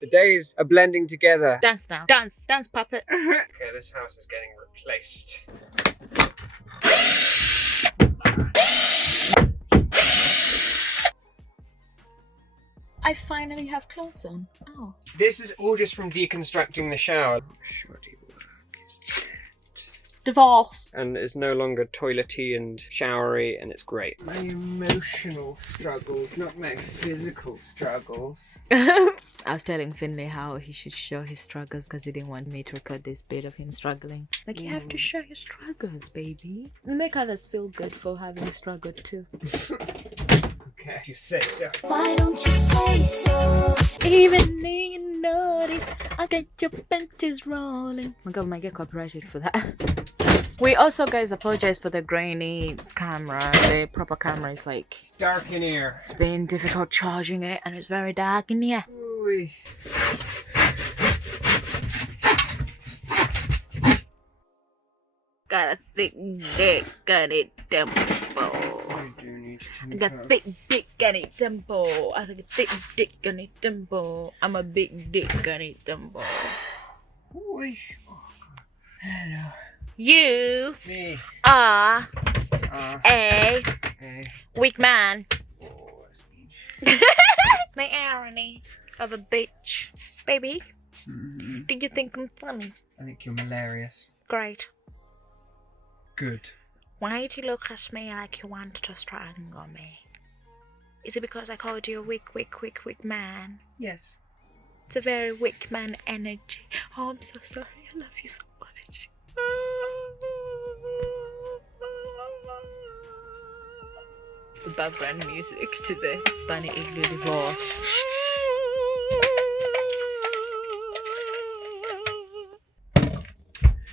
The days are blending together. Dance now. Dance, puppet. Okay, this house is getting replaced. I finally have clothes on. Oh. This is all just from deconstructing the shower. Shoddy work. Divorce. And it's no longer toilety and showery, and it's great. My emotional struggles, not my physical struggles. I was telling Finley how he should show his struggles because he didn't want me to record this bit of him struggling. Like, you have to show your struggles, baby. Make others feel good for having struggled too. Okay, you say so. Why don't you say so? Even though you notice, I got your benches rolling. Oh my god, we might get copyrighted for that. We also, guys, apologize for the grainy camera. The proper camera is like... It's dark in here. It's been difficult charging it and it's very dark in here. Ooh. Got a thick dick, got it tempo. I do need to I got a thick dick, got it tempo. I got a thick dick, got it tempo. I'm a big dick, got it tempo. Ooh. Oh, God. Hello. You Me. are a Hey. weak man. Oh, speech. The irony of a bitch. Baby, do you think I'm funny? I think you're hilarious. Great. Good. Why do you look at me like you want to strangle me? Is it because I called you a weak man? Yes. It's a very weak man energy. Oh, I'm so sorry. I love you so much. The background music to the Bunny Igloo divorce.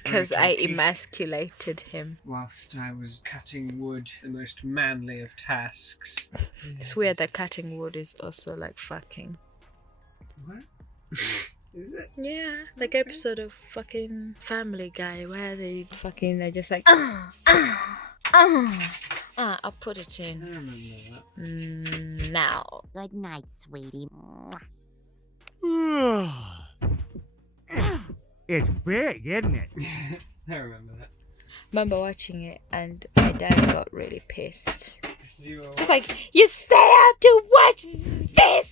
Because I emasculated him. Whilst I was cutting wood, the most manly of tasks. It's weird that cutting wood is also like fucking. What? Is it? Yeah, like episode of fucking Family Guy where they're just like I'll put it I in remember that. now. Good night, sweetie. It's big, isn't it? I remember that. Remember watching it and my dad got really pissed. It's like, you stay out to watch this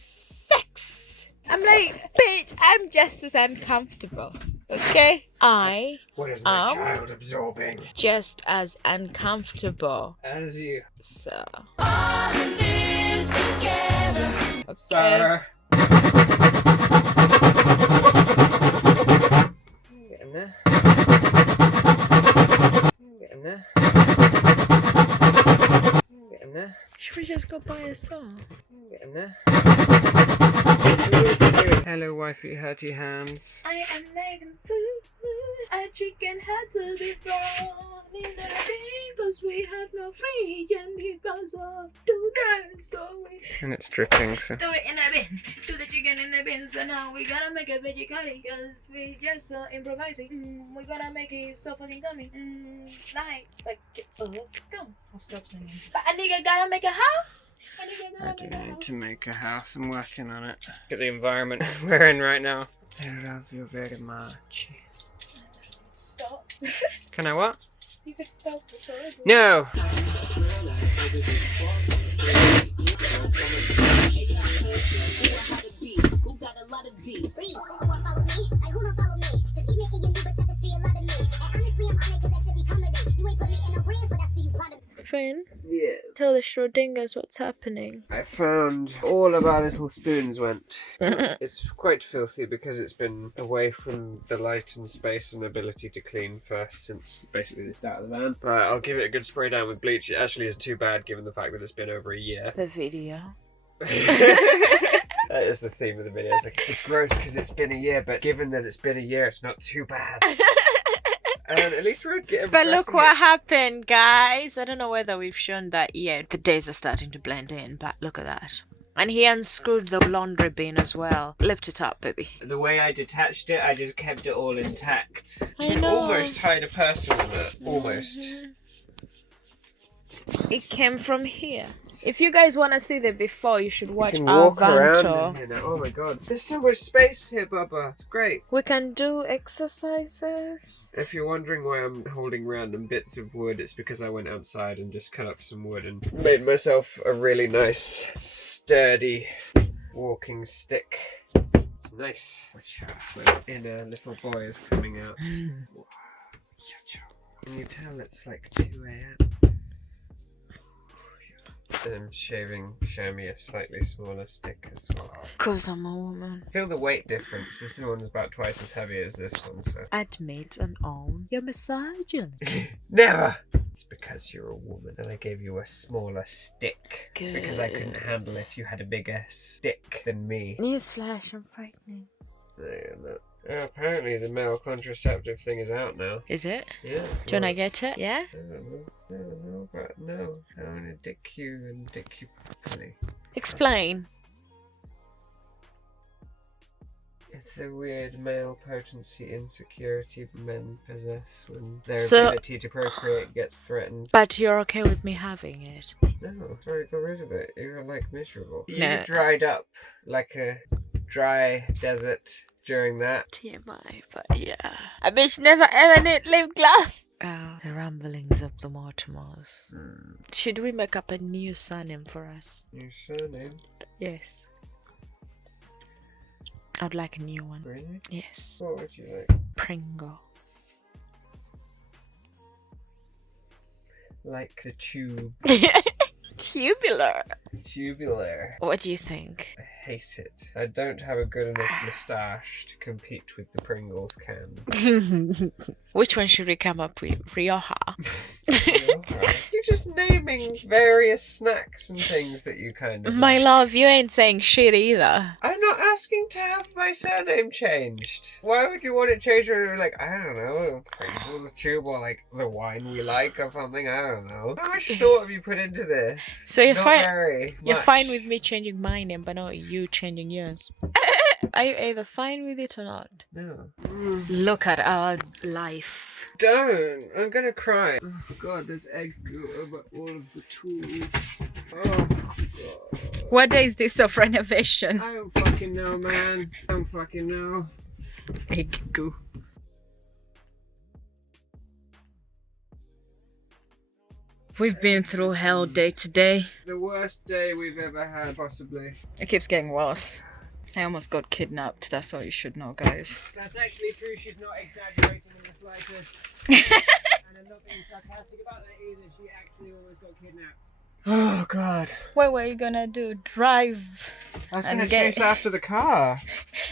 sex. I'm like, bitch, I'm just as uncomfortable. Okay? I What is my child absorbing? just as uncomfortable. As you. So All in this together. okay. Sir. Getting there. Getting there. Getting there. Should we just go buy a song? Getting there. Hello, wifey, hurty hands. I am making food. A chicken had to be thrown in the bin because we have no fridge and because of today. So we And it's dripping, so. threw it in the bin. Threw the chicken in the bin. So now we gotta make a veggie curry because we just improvising. We gotta make it so fucking gummy. Like it's all gum. I'll stop singing. But a nigga gotta make a house. I do need to make a house. I'm working on it. Look at the environment we're in right now. I love you very much. Stop. Can I what? You could stop recording. No! Who got a lot of D? Please, someone follow me. Like, who don't follow me? Cause even in your new, but you can see a lot of me. And honestly, I'm honored cause that should be comedy. You ain't put me in no brands, but I see you proud of me. Finn, Yeah. tell the Schrodingers what's happening. I found all of our little spoons went. It's quite filthy because it's been away from the light and space and ability to clean first since basically the start of the van. But I'll give it a good spray down with bleach. It actually isn't too bad given the fact that it's been over a year. The video. That is the theme of the video. It's, like, it's gross because it's been a year, but given that it's been a year, it's not too bad. And at least we're getting. But look what happened, guys. I don't know whether we've shown that yet. The days are starting to blend in, but look at that. And he unscrewed the laundry bin as well. Lift it up, baby. The way I detached it, I just kept it all intact. I You know. almost tied a person with it. Almost. It came from here. If you guys want to see the before, you should watch can our walk van around tour. in here now. Oh my god. There's so much space here, Bubba. It's great. We can do exercises. If you're wondering why I'm holding random bits of wood, it's because I went outside and just cut up some wood and made myself a really nice, sturdy walking stick. It's nice. Which my inner little boy is coming out. Can you tell it's like 2 a.m.? And I'm shaving Shammy a slightly smaller stick as well. Because I'm a woman. Feel the weight difference. This one's about twice as heavy as this one, so. Admit and own your misogynist. Never! It's because you're a woman and I gave you a smaller stick. Good. Because I couldn't handle if you had a bigger stick than me. Newsflash, I'm pregnant. Apparently the male contraceptive thing is out now. Is it? Yeah. Do you want to get it? Yeah? I don't know, but no. I want to dick you and dick you properly. Explain. It's a weird male potency insecurity men possess when their So- ability to procreate gets threatened. But you're okay with me having it? No, sorry, got rid of it. You're like miserable. No. You dried up like a dry desert during that. TMI, but yeah. A bitch never ever need lip gloss. Oh, the ramblings of the Mortimers. Should we make up a new surname for us? Your surname? Yes. I'd like a new one. Really? Yes. What would you like? Pringle. Like the tube. Tubular. Tubular. What do you think? I hate it. I don't have a good enough moustache to compete with the Pringles can. Which one should we come up with? Rioja. You're just naming various snacks and things that you kind of My like. love, you ain't saying shit either. I'm not asking to have my surname changed. Why would you want it changed when you're like, I don't know, Pringles tube or like the wine we like or something? I don't know. How much thought have you put into this? So you're Not fine. very You're much. fine with me changing my name, but not you changing yours. Are you either fine with it or not? No. Look at our life. Don't. I'm gonna cry. Oh god, there's egg goo over all of the tools. Oh god. What day is this of renovation? I don't fucking know, man. I don't fucking know. Egg goo. We've been through hell day to day. The worst day we've ever had, possibly. It keeps getting worse. I almost got kidnapped. That's all you should know, guys. That's actually true. She's not exaggerating in the slightest. And I'm not being sarcastic about that either. She actually almost got kidnapped. Oh god. What were you gonna do? Drive I was And gonna get- chase after the car.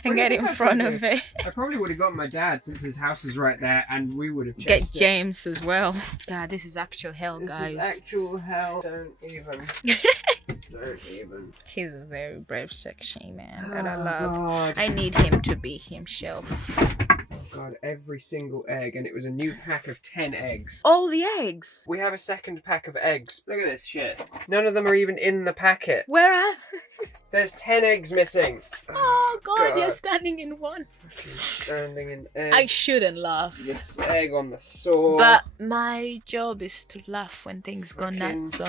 and What do get you in think I front should of do? it? I probably would have gotten my dad since his house is right there and we would have Get chased it. James as well. God, this is actual hell, This guys. is actual hell. Don't even. Don't even. He's a very brave, sexy man that I Oh, love. God. I need him to be himself. Oh god, every single egg, and it was a new pack of 10 eggs. All the eggs. We have a second pack of eggs. Look at this shit. None of them are even in the packet. Where are? There's 10 eggs missing. Oh God, you're God. standing in one. Fucking standing in egg. I shouldn't laugh. This egg on the saw. But my job is to laugh when things go nuts. So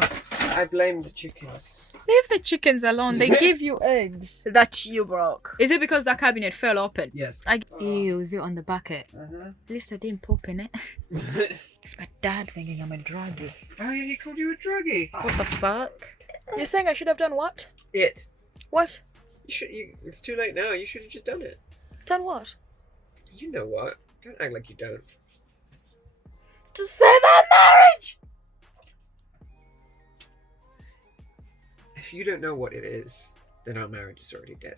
I blame the chickens. leave the chickens alone. They give you eggs that you broke. Is it because that cabinet fell open? Yes. Ew, is it on the bucket? Uh-huh. At least I didn't poop in it. It's my dad thinking I'm a druggie. Oh yeah, he called you a druggie. What the fuck? You're saying I should have done what? It. What? It's too late now. You should have just done it. Done what? You know what? Don't act like you don't. To save our marriage! If you don't know what it is, then our marriage is already dead.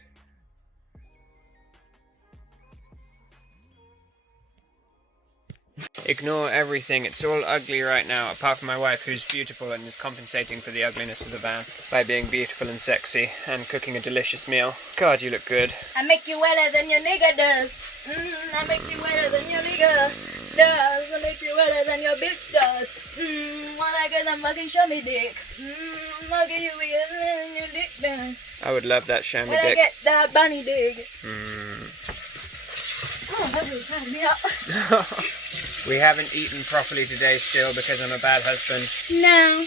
Ignore everything. It's all ugly right now, apart from my wife, who's beautiful and is compensating for the ugliness of the van by being beautiful and sexy and cooking a delicious meal. God, you look good. I make you wetter than your nigga does. I make you wetter than your nigga does. I make you wetter than your bitch does. Wanna get some fucking show me dick. I'll get you wetter than your dick does. I would love that chamois When I dick. get that bunny dig. Mm. Oh, that was me up. We haven't eaten properly today still because I'm a bad husband. No,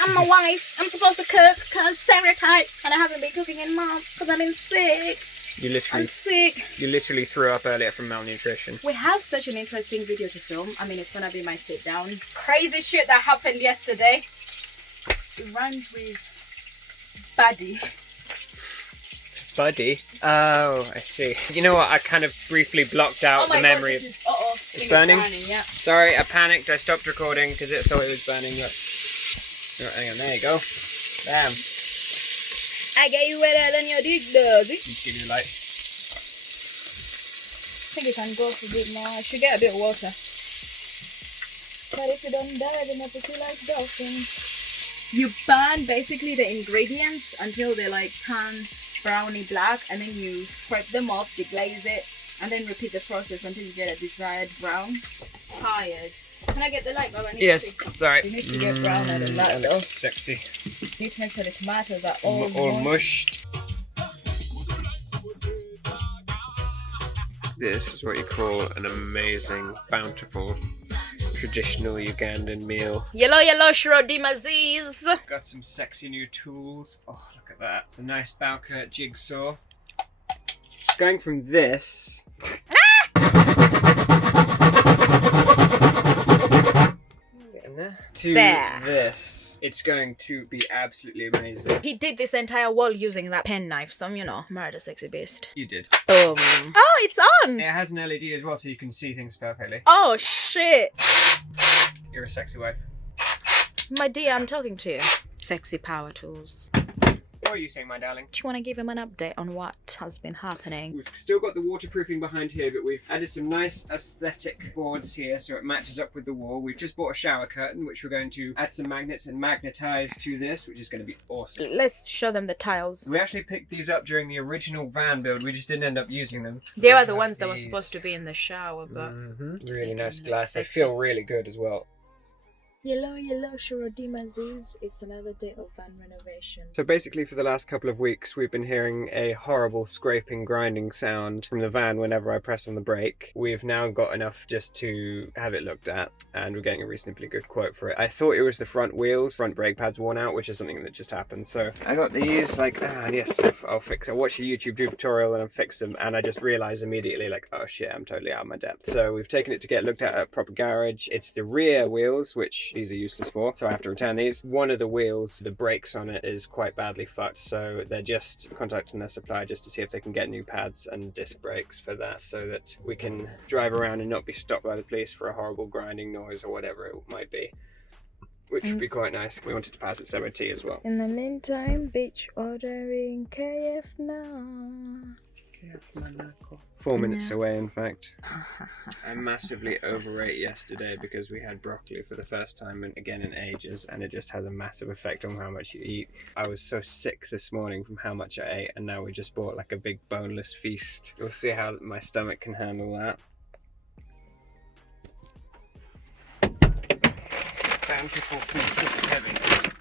I'm the wife. I'm supposed to cook because stereotype, and I haven't been cooking in months because I've been sick. I'm sick. You literally threw up earlier from malnutrition. We have such an interesting video to film. I mean, it's gonna be my sit down. Crazy shit that happened yesterday. It rhymes with buddy. Buddy? Oh, I see. You know what? I kind of briefly blocked out the memory of... It's burning? Yeah. Sorry, I panicked. I stopped recording because it thought it was burning. Look. Oh, hang on, there you go. Bam. I get you wetter than your dick does. Just give you a light. I think it can go for a bit more. I should get a bit of water. But if you don't die, then I pussy like dolphins. You burn basically the ingredients until they're like tan, browny black, and then you scrape them off, deglaze it, and then repeat the process until you get a desired brown. Tired. Can I get the light, Baba? Yes, sorry. You need to get browner than that, though. Sexy. You need to make sure the tomatoes are all mushed. This is what you call an amazing, bountiful, traditional Ugandan meal. Yellow shrodimazis. Got some sexy new tools. Oh, look at that. It's a nice bow cut jigsaw. Going from this... to there. This, it's going to be absolutely amazing. He did this entire wall using that pen knife, so you know, murder sexy beast. You did. Oh, it's on! It has an LED as well, so you can see things perfectly. Oh, shit! You're a sexy wife. My dear, I'm talking to you. Sexy power tools. What are you saying, my darling? Do you want to give him an update on what has been happening? We've still got the waterproofing behind here, but we've added some nice aesthetic boards here so it matches up with the wall. We've just bought a shower curtain, which we're going to add some magnets and magnetize to this, which is going to be awesome. Let's show them the tiles. We actually picked these up during the original van build. We just didn't end up using them. They are the ones that were supposed to be in the shower, but... Really nice glass. They feel really good as well. Yellow Shirodimazis. It's another day of van renovation. So basically for the last couple of weeks we've been hearing a horrible scraping, grinding sound from the van whenever I press on the brake. We've now got enough just to have it looked at and we're getting a reasonably good quote for it. I thought it was the front wheels, front brake pads worn out, which is something that just happened. So I got these like, yes, I'll fix it. I watched a YouTube tutorial and I fixed them and I just realised immediately like, oh shit, I'm totally out of my depth. So we've taken it to get looked at a proper garage. It's the rear wheels, which these are useless for, so I have to return these. One of the wheels, the brakes on it is quite badly fucked, so they're just contacting their supplier just to see if they can get new pads and disc brakes for that so that we can drive around and not be stopped by the police for a horrible grinding noise or whatever it might be, which would be quite nice. We wanted to pass its MOT as well. In the meantime, bitch ordering KF now. 4 minutes away, in fact. I massively overate yesterday because we had broccoli for the first time and again in ages, and it just has a massive effect on how much you eat. I was so sick this morning from how much I ate, and now we just bought like a big boneless feast. We'll see how my stomach can handle that. Bountiful feast. This is heavy.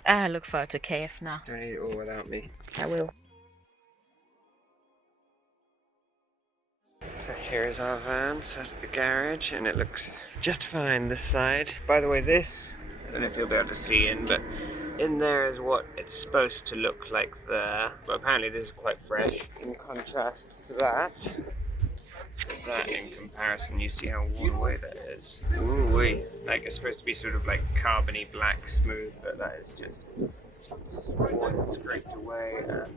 I look forward to KF now. Don't eat it all without me. I will. So here's our van set at the garage and it looks just fine this side. By the way, this, I don't know if you'll be able to see in, but in there is what it's supposed to look like there. But apparently this is quite fresh in contrast to that. That in comparison, you see how worn away that is. Ooh-wee. Like it's supposed to be sort of like carbony black smooth, but that is just worn, scraped away and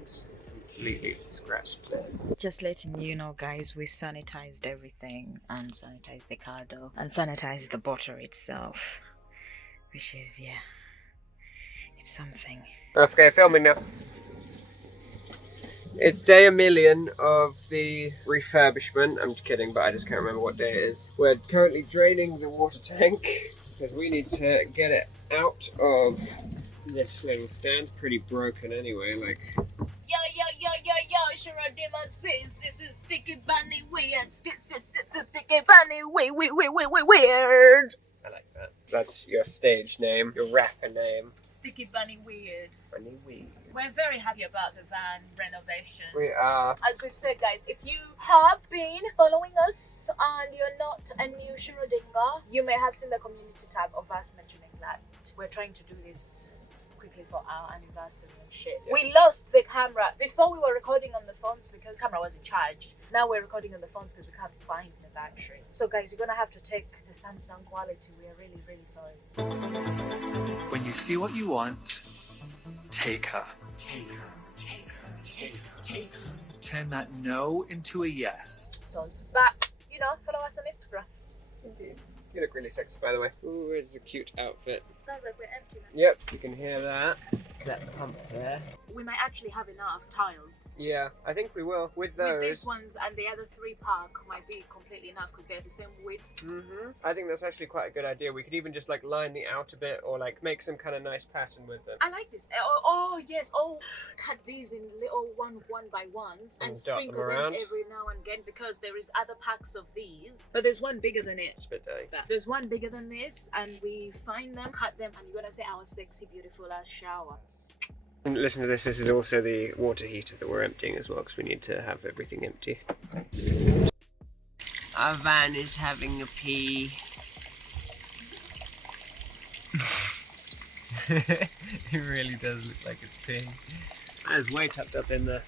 completely scratched there. Just letting you know, guys, we sanitized everything and sanitized the car door and sanitized the bottle itself, which is, yeah, it's something. Okay, filming now. It's day a million of the refurbishment. I'm just kidding, but I just can't remember what day it is. We're currently draining the water tank because we need to get it out of this little stand. Pretty broken anyway, like. Shirodima says this is stickibunny weird. Stickibunny weird. I like that. That's your stage name, your rapper name. Stickibunny weird. Bunny weird. We're very happy about the van renovation. We are. As we've said, guys, if you have been following us and you're not a new Shirodinga, you may have seen the community tab of us mentioning that we're trying to do this quickly for our anniversary and shit. Yes. We lost the camera. Before we were recording on the phones because the camera wasn't charged. Now we're recording on the phones because we can't find the battery. So guys, you're gonna have to take the Samsung quality. We are really, really sorry. When you see what you want, take her. Take her, take her, take her, take her. Turn that no into a yes. So, but, you know, follow us on Instagram. Indeed. You look really sexy, by the way. Ooh, it's a cute outfit. Sounds like we're empty now. Yep, you can hear that. That pump there. We might actually have enough tiles. Yeah, I think we will. With those. With these ones and the other 3 park might be completely enough because they're the same width. I think that's actually quite a good idea. We could even just like line the outer bit or like make some kind of nice pattern with them. I like this. Oh yes. Oh, cut these in little one by ones and sprinkle them every now and again because there is other packs of these. But there's one bigger than it. It's a bit dirty. There's one bigger than this and we find them, cut them, and you're gonna say our sexy, beautiful ass shower. And listen to this. This is also the water heater that we're emptying as well because we need to have everything empty. Our van is having a pee. It really does look like it's peeing. It's way tucked up in there.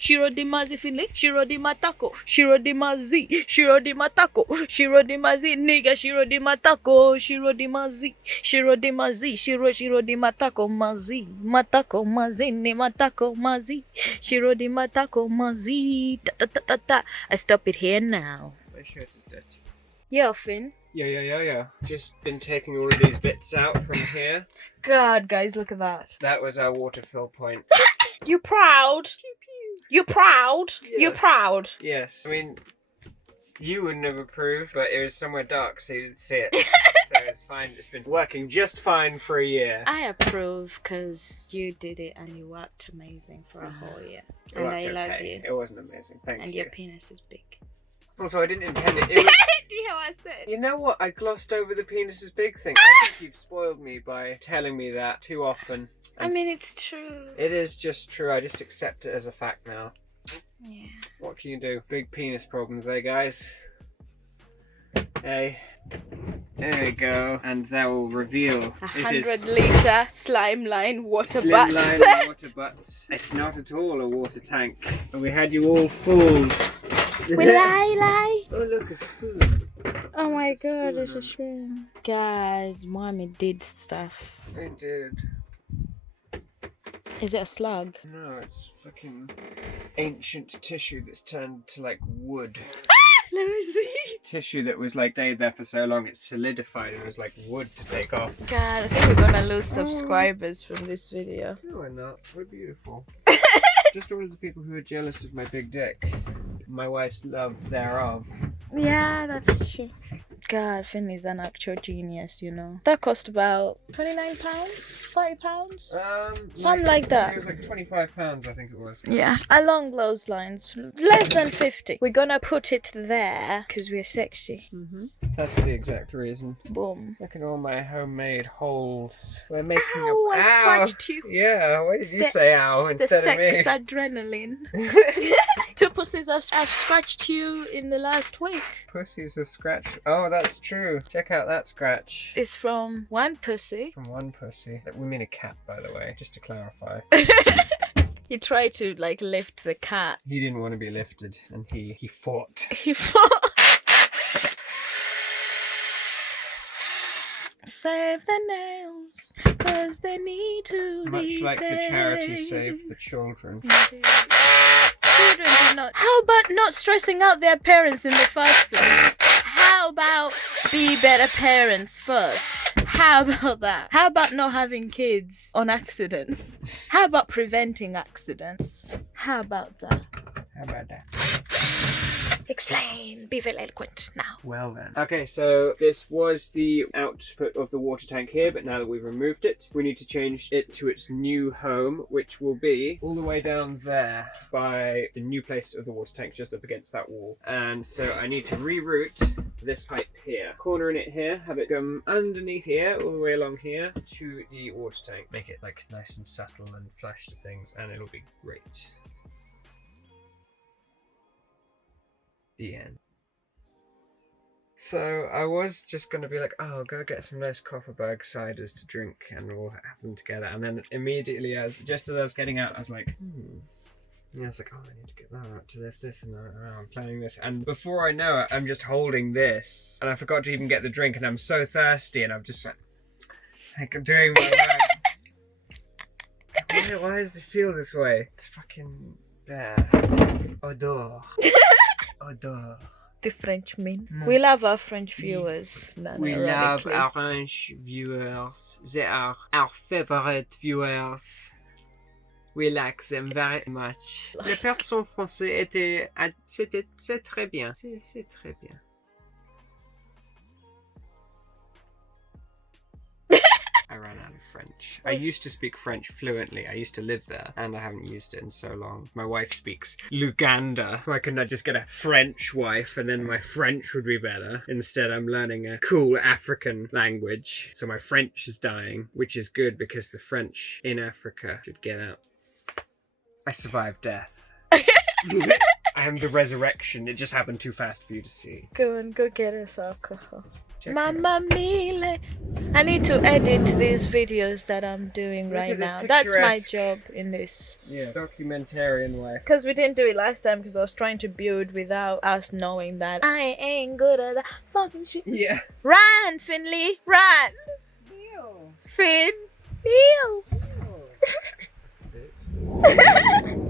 Shirodimazi Finley, Shirodimatako, Shirodimazi, Shirodimatako, Shirodimazi, nigga, Shirodimatako, Shirodimazi, Shirodimazi, Shirodimatako, Mazi, Matako, Mazi, Nematako, Mazi, Shirodimatako, Mazi, ta ta ta ta ta. I stop it here now. My shirt is dirty. Yeah, Finn. Yeah. Just been taking all of these bits out from here. God, guys, look at that. That was our water fill point. You proud? You proud? Yeah. You proud? Yes. I mean, you wouldn't have approved, but it was somewhere dark, so you didn't see it. So it's fine. It's been working just fine for a year. I approve because you did it and you worked amazing for a whole year. It And worked I love okay. you. It wasn't amazing. Thank And you. your penis is big. Also, I didn't intend it. It was... Do you hear what I said? You know what? I glossed over the penis is big thing. I think you've spoiled me by telling me that too often. I mean, it's true. It is just true. I just accept it as a fact now. Yeah. What can you do? Big penis problems, eh, guys? Hey. There we go. And that will reveal. 100-litre slime line water Slim butt line set. water butts. It's not at all a water tank. And we had you all fooled. Will I lie? Oh, look, a spoon. Oh my god, Spoon. it's a spoon. God, mommy did stuff. I did. Is it a slug? No, it's fucking ancient tissue that's turned to like wood. Let me see. Tissue that was like stayed there for so long it's solidified and was like wood to take off. God, I think we're gonna lose subscribers from this video. No, we're not. We're beautiful. Just all of the people who are jealous of my big dick. My wife's love thereof. Yeah, that's true. God, Finley's an actual genius, you know. That cost about £29, £30. Something like that. It was like £25, I think it was. Yeah, along those lines. Less than 50. We're gonna put it there because we're sexy. That's the exact reason. Boom. Look at all my homemade holes. We're making Ow, I scratched you. Yeah, why did It's you the- say ow It's the instead of me? sex adrenaline. Two pussies I've scratched you in the last week. Pussies have scratched. Oh, that's true. Check out that scratch. It's from one pussy. From one pussy. We mean a cat, by the way, just to clarify. He tried to like lift the cat. He didn't want to be lifted, and he fought. He fought. Save the nails, cause they need to Much be like the charity saved. Save the Children. Children do not. How about not stressing out their parents in the first place? How about be better parents first? How about that? How about not having kids on accident? How about preventing accidents? How about that? How about that? Explain. Be very eloquent now. Well then. Okay, so this was the output of the water tank here, but now that we've removed it, we need to change it to its new home, which will be all the way down there by the new place of the water tank, just up against that wall. And so I need to reroute this pipe here, cornering it here, have it come underneath here, all the way along here to the water tank. Make it like nice and subtle and flush to things, and it'll be great. The end. So I was just going to be like, oh, I'll go get some nice Copperberg ciders to drink and we'll have them together. And then immediately, just as I was getting out, I was like, Yeah, I was like, oh, I need to get that out to lift this and that. Oh, I'm planning this. And before I know it, I'm just holding this. And I forgot to even get the drink and I'm so thirsty and I'm just like I'm doing my work. Why does it feel this way? It's fucking bad. Odor. Odor. The Frenchmen. We love our French viewers. We love our French viewers. They are our favorite viewers. We like them very much. Le persan français c'est très bien. C'est très bien. I ran out of French. I used to speak French fluently. I used to live there and I haven't used it in so long. My wife speaks Luganda. Why couldn't I just get a French wife and then my French would be better? Instead, I'm learning a cool African language. So my French is dying, which is good because the French in Africa should get out. I survived death. I am the resurrection. It just happened too fast for you to see. Go get us alcohol. Mamma mia. I need to edit these videos that I'm doing right now. That's my job in this. Yeah, documentarian way. Because we didn't do it last time because I was trying to build without us knowing that I ain't good at that fucking shit. Yeah. Run, Finley, run! Neil. Finn, Neil! Oh.